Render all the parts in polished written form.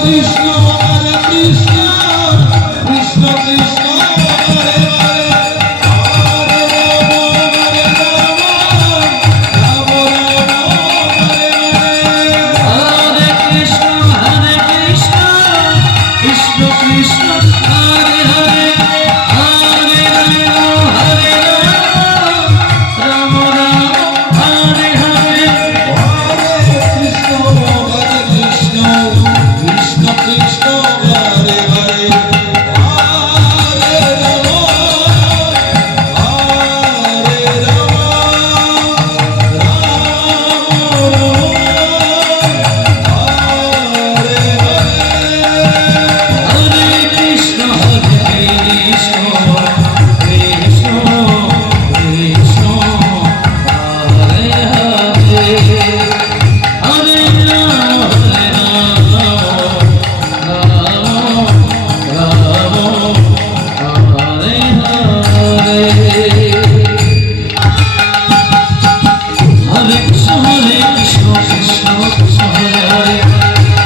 Krishna Hare Krishna Krishna Krishna Hare Hare Hare Ram Ram Ram Hare Hare Hare Krishna Krishna Krishna Hare Hare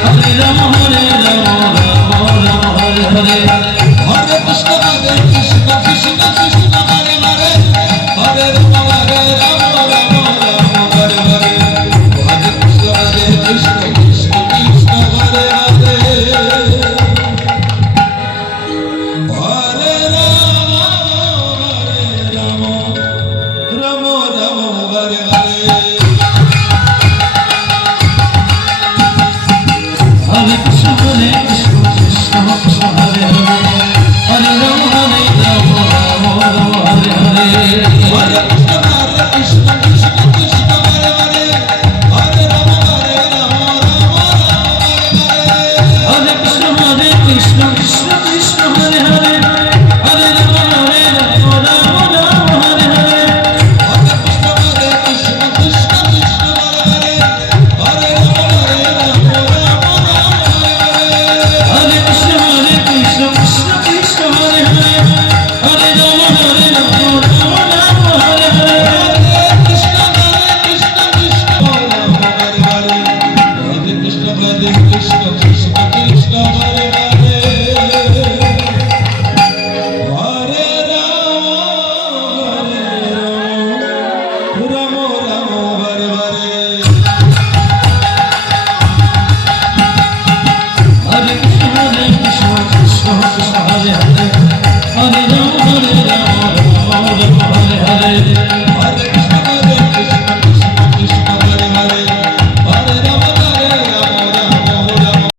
Hare Ram Hare Hare Hare Krishna Krishna Krishna Krishna Hare Hare Hare Ram Hare Krishna Krishna Krishna Hare